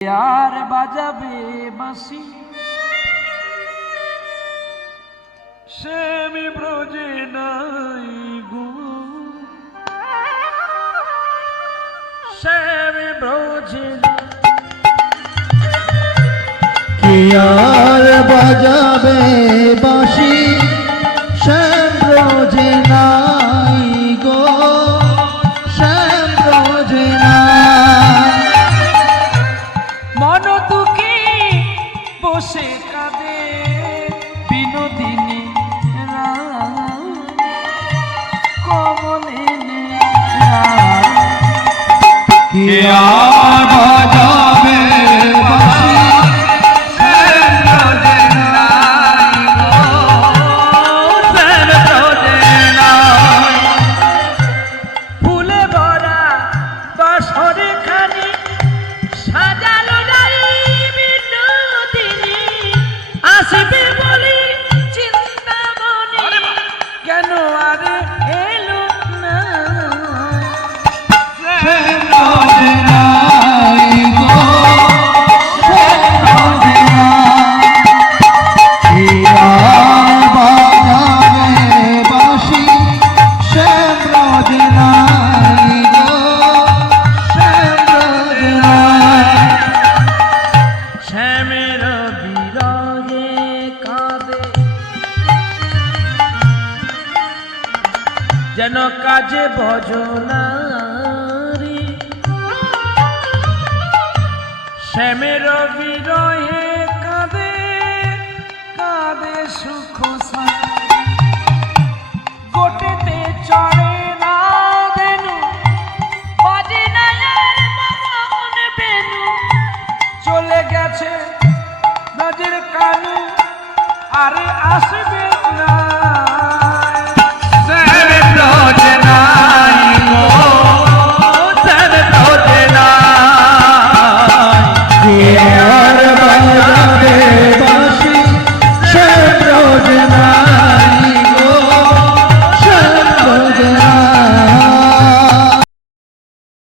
আর বাজাবে বাঁশি সে আমি ব্রজে নাই গো, সে আমি ব্রজে কে আর বাজাবে বাঁশি শ্যাম ব্রজে নাই গো, শ্যাম ব্রজে নাই। মন দুঃখী বসে কাঁদে বিনোদিনী কমলিনী কে আর বাজাবে বাঁশি শ্যাম ব্রজে নাই গো, শ্যাম ব্রজে নাই। ফুলে ভরা বাসরে খানি সাজালো যাই বিনোদিনী আসবে বলি চিন্তামণি কেন আর এলো না শ্যাম ব্রজে নাই গো, শ্যাম ব্রজে নাই। কে আর বাজাবে বাঁশি শ্যাম ব্রজে নাই গো, শ্যাম ব্রজে নাই। শ্যামের বিরহে কাঁদে যেন কাজে ভজনারি, শ্যামের বিরহে কাঁদে কাঁদে সুখ গোটেতে চড়ে না বেনু বাজে না আর মন বেনু চলে গেছে নজর কানু আরে আসবে